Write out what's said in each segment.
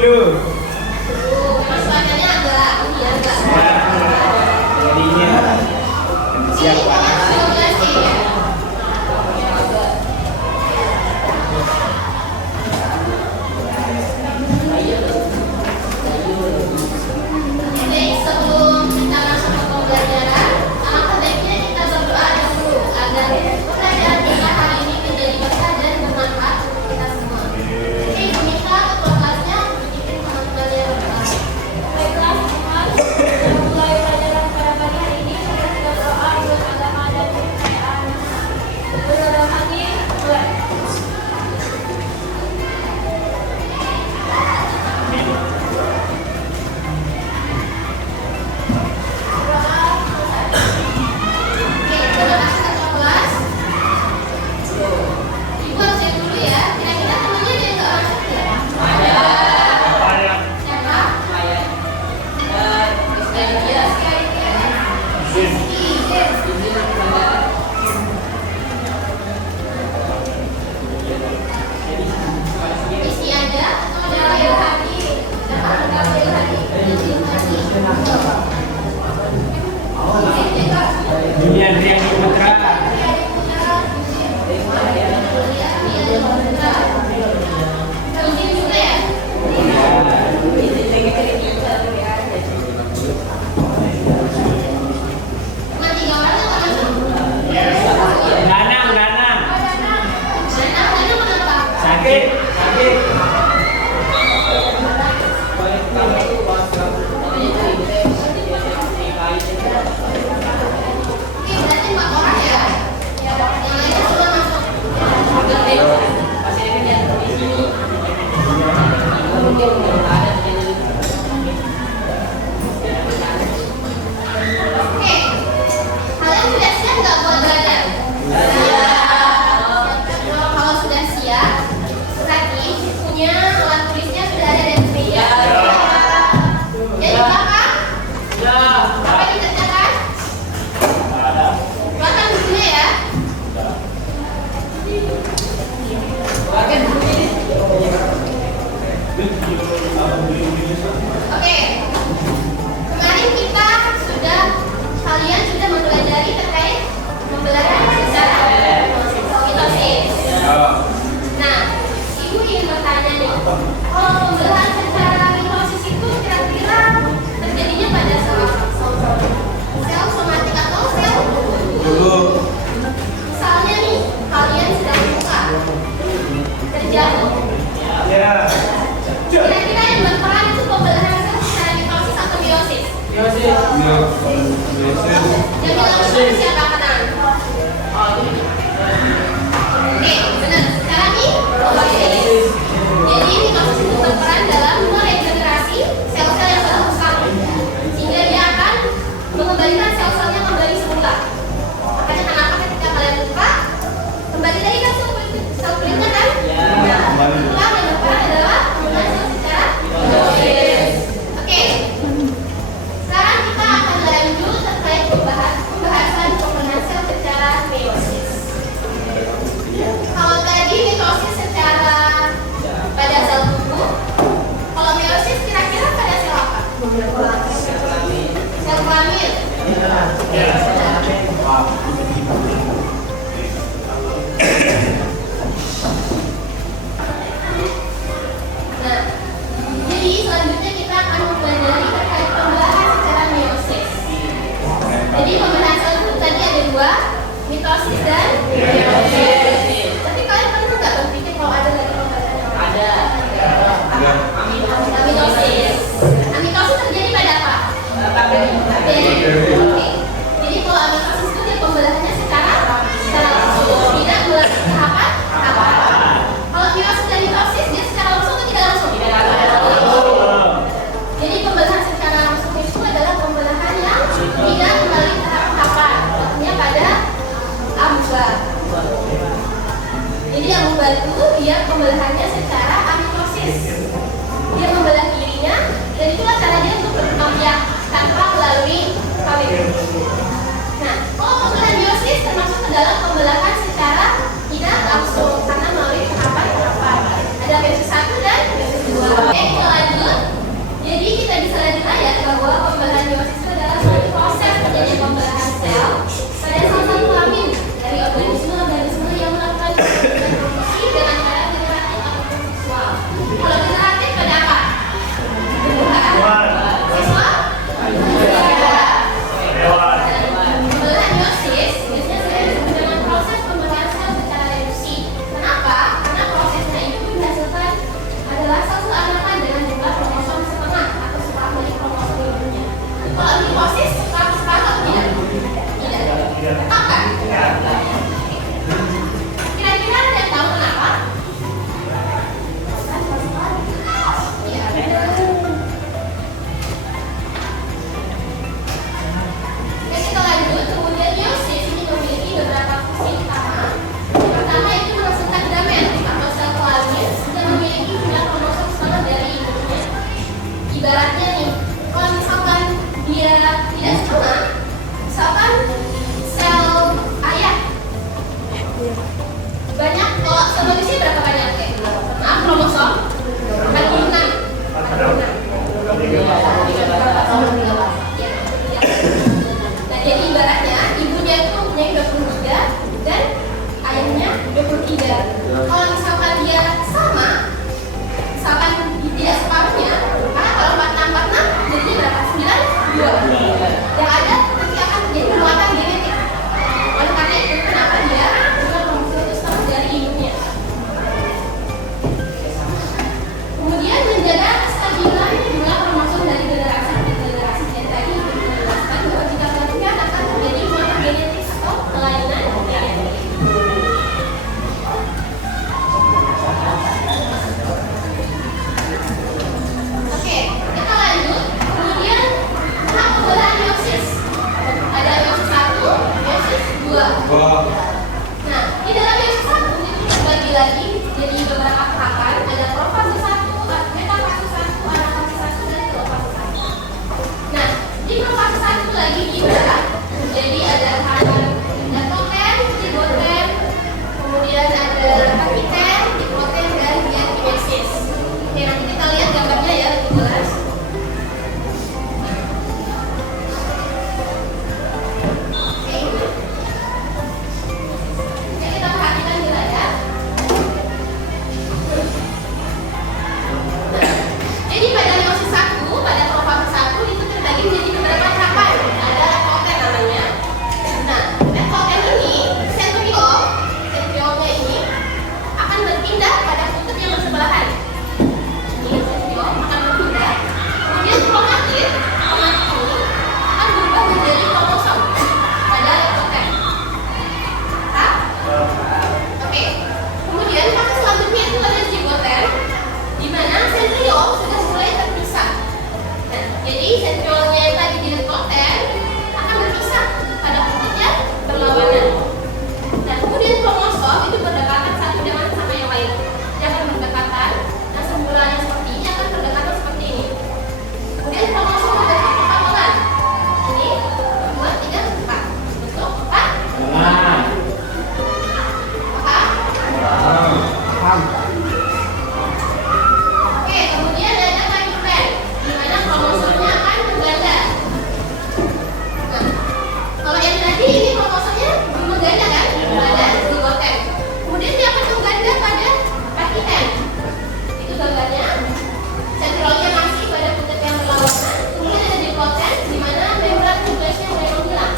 dulu. Mas suaranya agak ini ya, agak. Jadinya siapa? Jadi sebelum kita masuk ke pembelajaran, alangkah baiknya kita berdoa dulu agar pembelajaran kita hari ini menjadi berkah dan bermanfaat untuk kita semua. Oke, minta ketua kelasnya bikin teman-teman yang berdoa. Baiklah, teman, kita mulai pelajaran pada pagi hari ini. Kita berdoa buat agama dan kepercayaan. Berdoa kami, mulai. Oke, terima kasih ketua kelas. Ibu harus cek dulu ya. Kira-kira temannya ada yang nggak masuk ya? Ada. Siapa? Isi aja atau ada yang hadir? Ada yang hadir? Julian Riang Putra. Mungkin juga ya? Cuma 3 orang atau masuk? Danang. Danang kenapa? Sakit. Oke, berarti 4 orang ya? Yang lainnya sudah masuk. Oke, kalian sudah siap nggak buat belajar? Kalau sudah siap, tadi punya alat tulisnya sudah ada di meja. Jadi belakang? Apa dikerjakan? Belakang bukunya ya. Oke, kemarin kita kalian sudah mempelajari terkait pembelajaran secara mitosis. Nah, ibu ingin bertanya nih, kalau pembelajaran secara mitosis itu kira-kira terjadinya pada sel somatik atau sel tubuh? Misalnya nih, kalian sedang buka terjatuh. Ya. Kira-kira yang berperan itu pembelajaran sel secara mitosis atau meiosis? Yang bilang betul siapa kanan? Oke, benar. Sekarang nih, meiosis. Jadi mitosis itu berperan dalam meregenerasi sel-sel yang sudah rusak, sehingga dia akan mengembalikan sel-selnya kembali semula. Makanya kenapa ketika kalian buka, kembali lagi kan sel kulitnya kan? Itulah yang berperan adalah pembentukan sel secara meiosis. Oke. Sekarang kita akan lanjut terkait pembahasan pembentukan sel secara meiosis. Kalau tadi mitosis secara pada sel tubuh, kalau meiosis kira-kira pada sel apa? Sel kelamin. Nah, jadi selanjutnya kita akan mempelajari terkait pembelahan secara meiosis. Jadi pembelahan sel itu tadi ada 2, mitosis dan meiosis. Tapi kalian pernah nggak berpikir kalau ada lagi pembelahan yang lain? Amitosis. Amitosis terjadi pada apa? Oke. Jadi kalau amitosis itu dia pembelahannya secara langsung, tidak melalui tahapan. Kalau meiosis dan mitosis dia secara langsung atau tidak langsung? Jadi pembelahan secara langsung itu adalah pembelahan yang tidak melalui tahapan, artinya pada amuba. Jadi amuba itu dia pembelahannya secara amitosis. Dia membelah dirinya dan itulah cara dia untuk berkembang biak tanpa melalui kawin. Nah, kalau pembelahan meiosis termasuk ke dalam pembelahan secara tidak langsung karena melalui tahapan-tahapan. Ada meiosis 1 dan meiosis 2. Oke, kita lanjut. Banyak, kalau sebaliknya berapa banyak? Kromosom? 46. Nah, jadi ibaratnya ibunya itu punya 23 dan ayahnya 23. Kalau misalkan dia sama, misalkan tidak separuhnya, karena kalau 46 jadinya berapa? 92. Yang ada nanti akan terjadi penguatan genetik. Oleh karena itu, kenapa dia juga kromosom itu sama dari ibunya. Kemudian menjaga kestabilan jumlah kromosom dari generasi ke generasi. Jadi tadi ibu menjelaskan bahwa jika berlebihan akan terjadi penguatan genetik atau kelainan genetik. Oke, kita lanjut. Kemudian tahap pembelahan meiosis. Ada meiosis 1, meiosis 2. Nah, di dalam meiosis 1 itu terbagi lagi jadi beberapa tahapan. Ada profase 1, metafase 1, anafase 1, dan telofase 1. Nah, di profase 1 lagi ibarat. Jadi ada tahapan diploten, zigoten, kemudian ada kapiten, diploten, dan diakinesis. Oke, nanti kita lihat gambarnya ya lebih jelas. Oke, ini. Oke, kita perhatikan dulu ya. Jadi pada meiosis 1, pada profase 1 itu terbagi menjadi beberapa tahapan. Ada lepoten namanya. Nah, lepoten ini sentriolnya ini akan berpindah pada kutub yang bersebelahan. Ini sentriol akan berpindah. Kemudian kromatin ini akan berubah menjadi kromosom pada lepoten. Hah? Oke. Kemudian fase selanjutnya itu ada zigoten, di mana sentriol sudah mulai terpisah. Nah, jadi sentriolnya yang tadi di lepoten akan berpisah pada kutub yang berlawanan. Nah, kemudian kromosom itu berdekatan satu dengan sama yang lain. Dia akan berdekatan, nah semulanya seperti ini akan berdekatan seperti ini. Kemudian kromosom membentuk kepanjangan. Ini 2, 3, 4. Bentuk 4. Paham? Oke, kemudian ada kapiten, di mana kromosomnya akan mengganda. Nah, kalau yang tadi ini kromosomnya mengganda kan, pada zigoten. Kemudian dia akan mengganda pada kapiten. Itu gambarnya. Sentriolnya masih pada kutub yang berlawanan. Kemudian ada diploten, di mana membran nukleusnya mulai menghilang.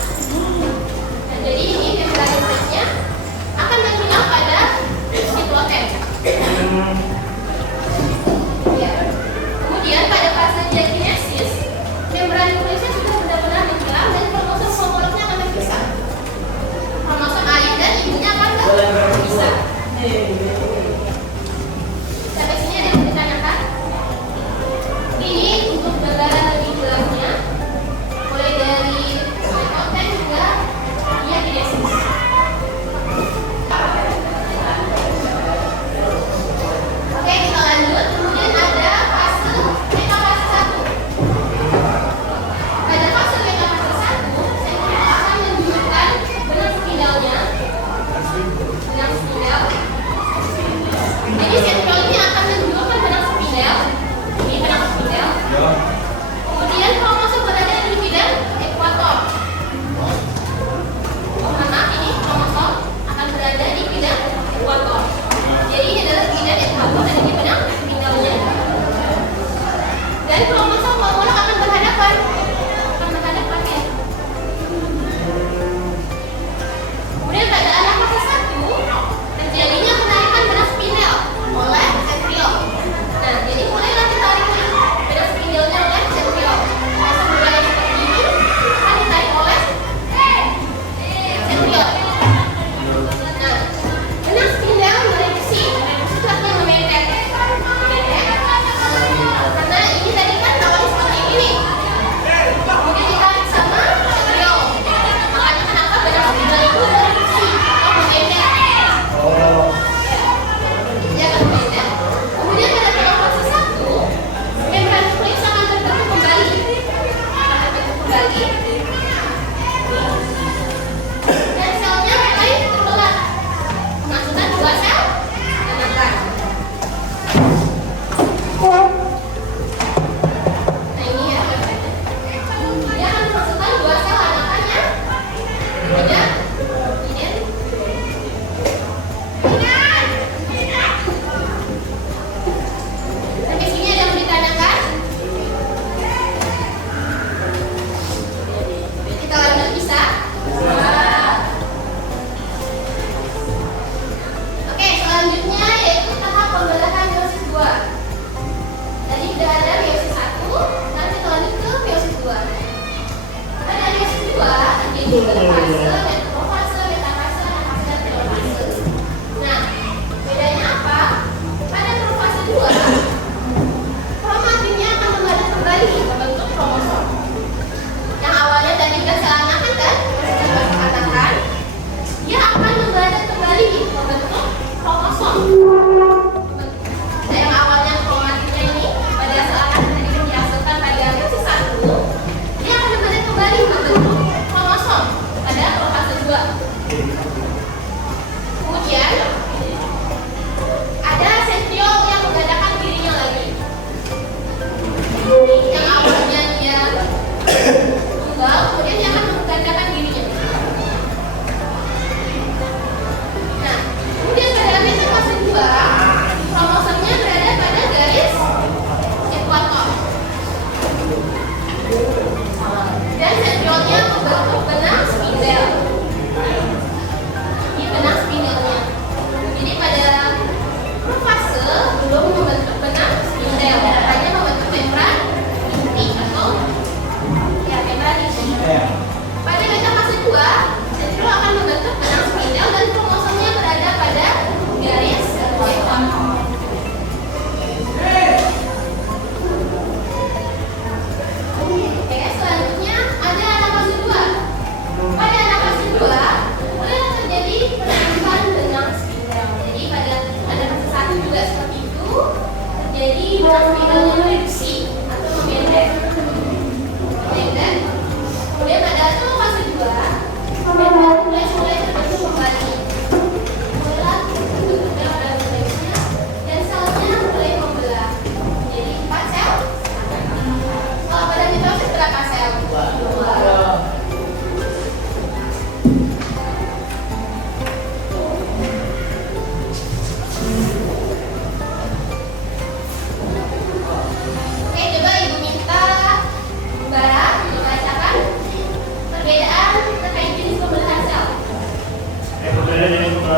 Nah, jadi ini membran nukleusnya akan menghilang pada diploten. Ya. Kemudian pada fase diakinesis, membran nukleusnya sudah benar-benar menghilang dan kromosom homolognya akan terpisah. Kromosom ayah dan ibunya akan terpisah. Sampai sini ada yang ditanyakan? Ini untuk gambaran lebih jelasnya, mulai dari lepoten hingga diakinesis. Oke, kita lanjut. Kemudian ada fase metafase 1. Pada fase metafase 1, sentriol akan menunjukkan benang spiralnya. Benang spiral.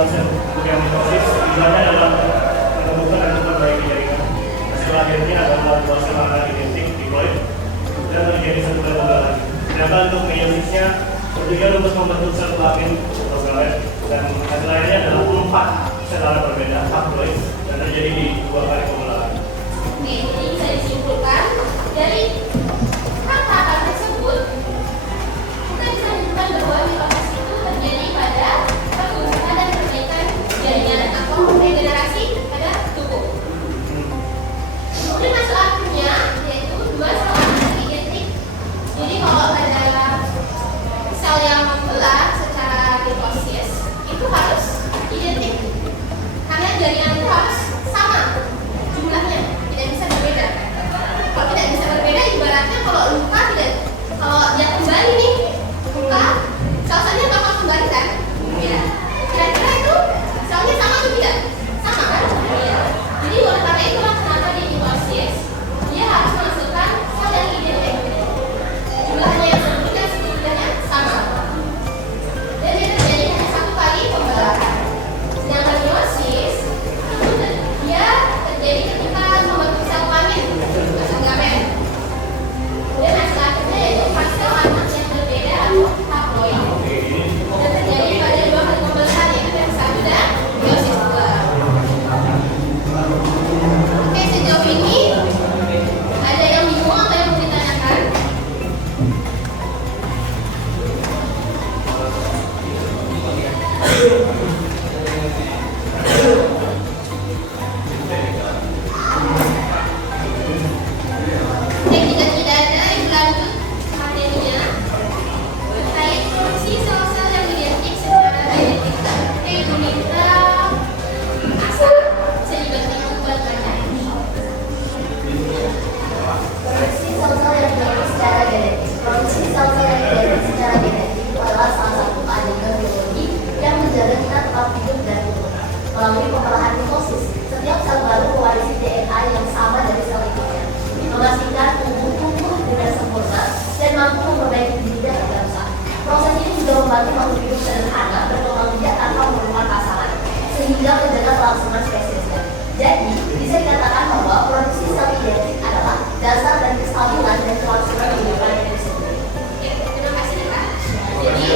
konsep yang mitosis tujuannya adalah menemukan dan memperbaiki jaringan. Hasil akhirnya adalah dua sel RNA identik diploid dan terjadi satu kali pembelaan. Sedangkan untuk meiosisnya bertujuan untuk membentuk sel kelamin atau gamet, dan hasil akhirnya adalah 4 sel RNA berbeda haploid dan terjadi di 2 kali pembelaan. Oke, jadi bisa disimpulkan dari kata-kata tersebut kita bisa menunjukkan bahwa mitosis itu terjadi pada pertumbuhan dan perbaikan jaringan atau regenerasi pada tubuh. Kemudian masuk akhirnya yaitu dua sel RNA identik. Jadi kalau pada sel yang membelah secara mitosis itu harus identik karena jaringan itu harus sama jumlahnya, tidak bisa berbeda. Kalau tidak bisa berbeda, ibaratnya kalau luka tidak, kalau dia kembali nih luka, sel-selnya bakal kembali kan? Iya. Kira-kira itu selnya sama atau tidak? Sama kan? Iya. Jadi oleh karena itulah kenapa di mitosis dia harus menghasilkan sel yang identik. Jumlahnya yang sama dan jumlahnya sama. Dan dia terjadi hanya satu kali pembelahan. Sedangkan meiosis itu dia terjadi ketika membentuk sel kelamin atau gamet. Kemudian hasil akhirnya yaitu sel anak yang berbeda atau haploid. Dan terjadi pada 2 kali pembelahan yaitu yang satu dan meiosis 2. Oke, sejauh ini ada yang bingung atau yang mau ditanyakan? Oke, jika tidak ada yang lanjut materinya terkait produksi sel-sel yang identik secara genetik. Oke, Ibu Nita, Asa, bisa dibantu buat baca. Produksi sel-sel yang identik secara genetik. Produksi sel-sel yang identik secara genetik itu adalah salah satu adegan biologi yang menjaga kita tetap hidup dan utuh. Melalui pembelahan mitosis, setiap sel baru mewarisi DNA yang sama dari sel induknya, memastikan tubuh tumbuh dengan sempurna dan mampu memperbaiki diri dan bangsa. Proses ini juga membantu makhluk hidup sederhana berkembang biak tanpa memerlukan pasangan, sehingga menjaga kelangsungan spesiesnya. Jadi, bisa dikatakan bahwa produksi sel identik adalah dasar dan kestabilan dan kelangsungan kehidupan itu sendiri. Oke, terima kasih Nita. Jadi,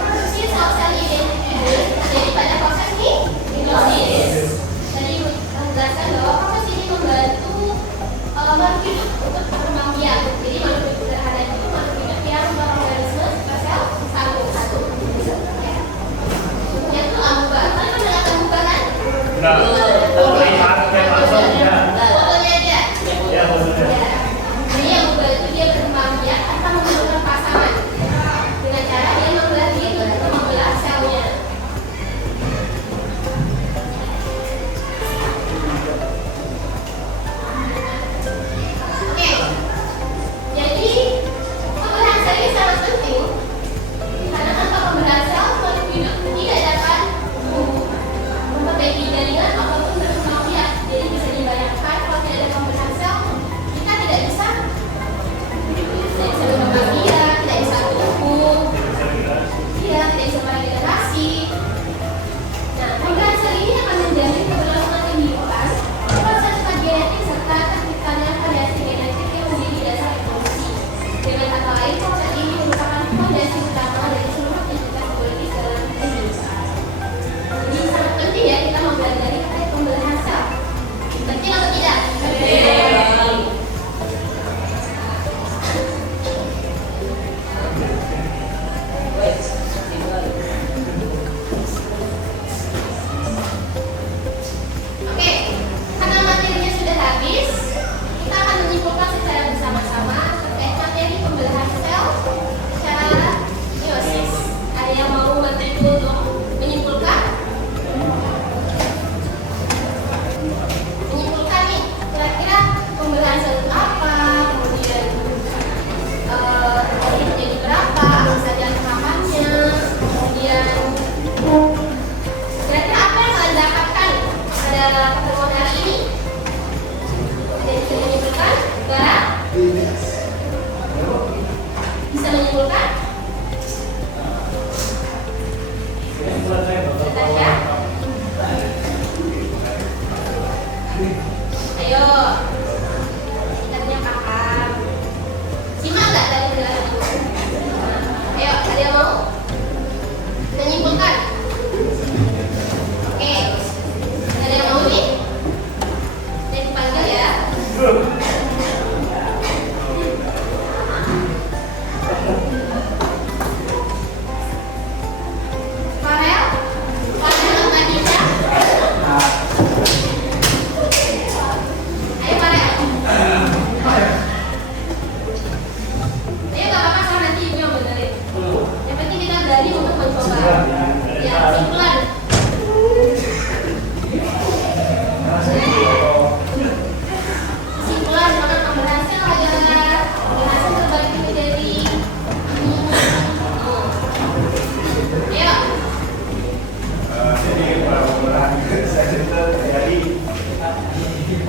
produksi sel-sel identik itu terjadi pada proses mitosis. Tadi menjelaskan bahwa proses ini membantu makhluk hidup untuk berkembang biak. Jadi makhluk hidup sederhana itu makhluk hidup yang berorganisme spesial satu-satu. Ya. Yaitu amuba. Kalian pernah lihat amuba kan? Nah, terlihat yang langsung ya. Fotonya aja. Ya, maksudnya. Ya. Jadi amuba itu dia berkembang biak tanpa memerlukan pasangan. Dengan cara dia membelah diri atau membelah selnya. Oke, jadi pembelahan sel ini sangat penting karena tanpa pembelahan sel makhluk hidup tidak dapat memperbaiki jaringan atau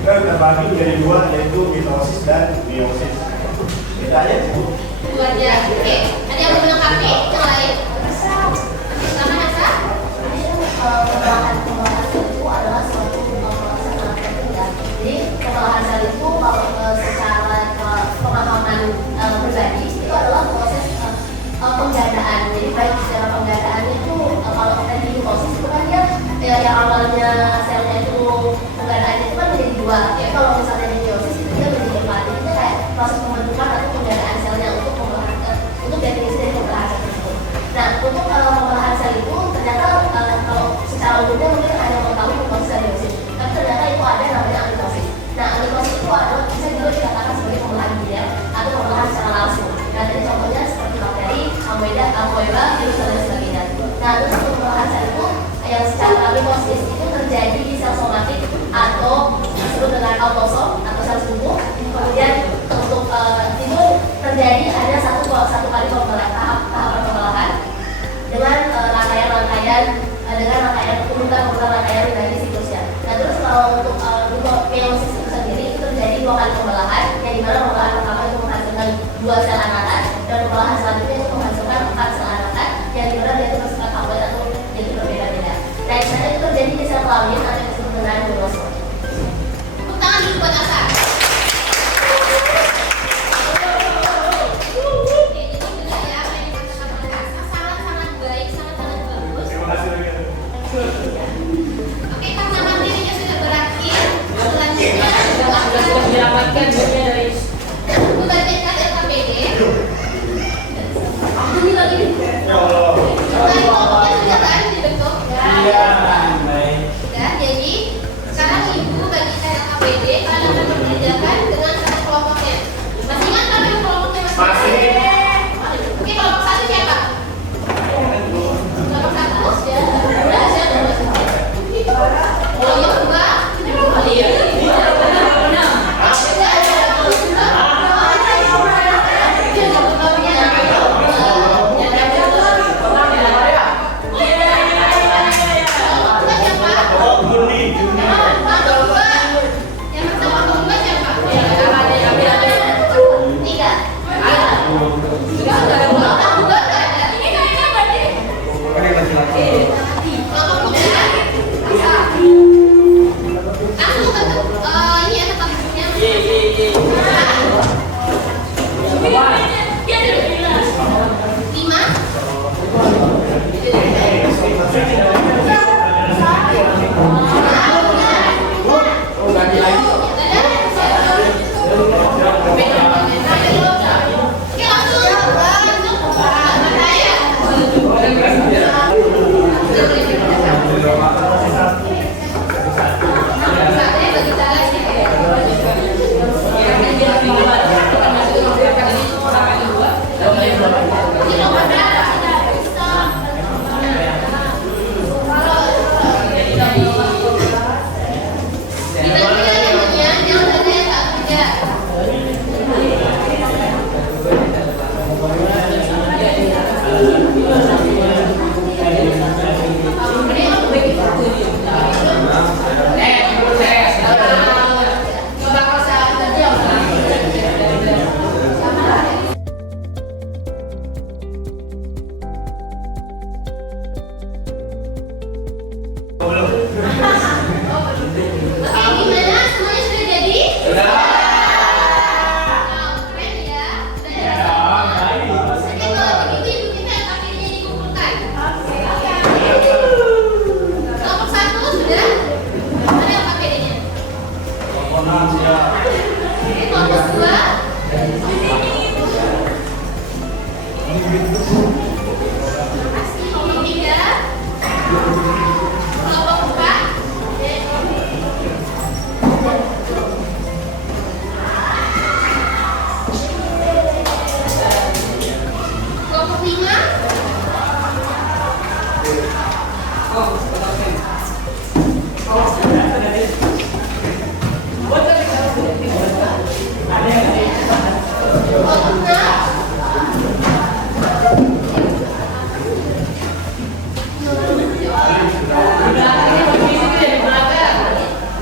terbagi menjadi dua, yaitu mitosis dan meiosis. Bedanya itu Itu aja. Oke. Ada yang mau melengkapi? Yang lain? Sama Nasa? Pemelahan sel itu adalah suatu proses yang sangat penting ya. Jadi pemelahan sel itu kalau secara pemahaman pribadi itu adalah proses penggandaan. Jadi baik secara penggandaan itu kalau kita di mitosis itu kan dia yang awalnya selnya itu penggandaan itu kan menjadi dua. Ya kalau misalnya di meiosis itu dia menjadi empat. Jadi itu kayak proses pembentukan atau penggandaan selnya untuk pemelahan untuk definisi dari pemelahan sel tersebut. Nah untuk pemelahan sel itu ternyata kalau secara umumnya mungkin ada yang mengetahui mitosis dan meiosis, tapi ternyata itu ada namanya amitosis. Nah amitosis itu adalah bisa juga dikatakan sebagai pemelahan ginjal atau pemelahan secara langsung. Nah jadi contohnya seperti bakteri, amoeba, virus dan lain sebagainya. Nah terus untuk pemelahan sel itu yang secara mitosis itu terjadi di sel somatik atau disebut dengan autosom atau sel sumbu. Kemudian untuk itu terjadi hanya satu kali tahapan pemelahan dengan rangkaian urutan rangkaian dari siklusnya. Nah terus kalau untuk meiosis itu sendiri itu terjadi dua kali pemelahan, yang dimana pemelahan pertama itu menghasilkan 2 sel anakan dan pemelahan selanjutnya itu menghasilkan 4 sel anakan, yang dimana dia itu bersifat haploid atau jadi berbeda-beda. Nah misalnya itu terjadi di sel kelamin atau yang disebut dengan gonosom. Tepuk tangan dulu buat Nasa. Oke, itu benar ya apa yang dikatakan oleh Nasa. Sangat-sangat baik, sangat-sangat bagus. terima kasih lagi. Oke, karena materinya sudah berakhir, selanjutnya Menyelamatkan dunia dari membagikan LKPD. Ini lagi. Ya Allah. Nah, kelompoknya sudah kan dibentuk? Iya, baik. Sudah, jadi sekarang Ibu bagikan LKPD, kalian akan mengerjakan dengan satu kelompoknya. Masih ingat kan yang kelompoknya Masih. Oke, kelompok satu siapa? Kelompok satu? Ya, siapa? Kelompok dua? Iya.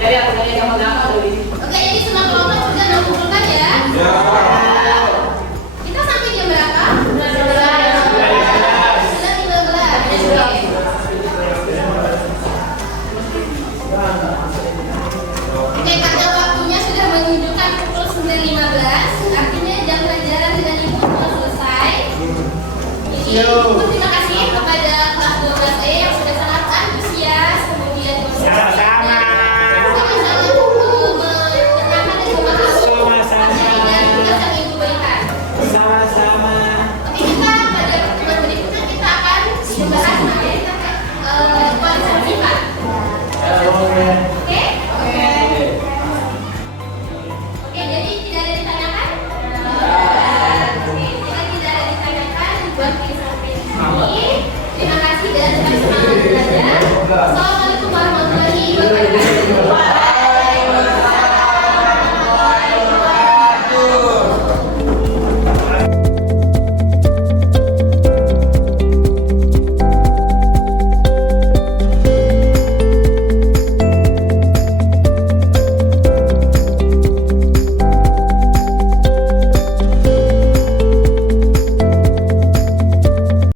Dari aku dari yang gampang-gampang Oke, pada waktunya sudah menunjukkan pukul 9.15, artinya jam pelajaran dengan Ibu sudah selesai. Jadi, Ibu terima kasih kepada kelas 12E yang sudah sangat antusias, kemudian Sama-sama. sama-sama mendengarkan dan memahami materi dan tugas yang Ibu berikan. Sama-sama. Oke, kita pada pertemuan berikutnya kita akan membahas materi terkait kualitas sifat. Oke? Oke, jadi tidak ada ditanyakan? Oke, jika tidak ada ditanyakan, buat kita sampai di sini. Terima kasih dan semangat belajar. Salam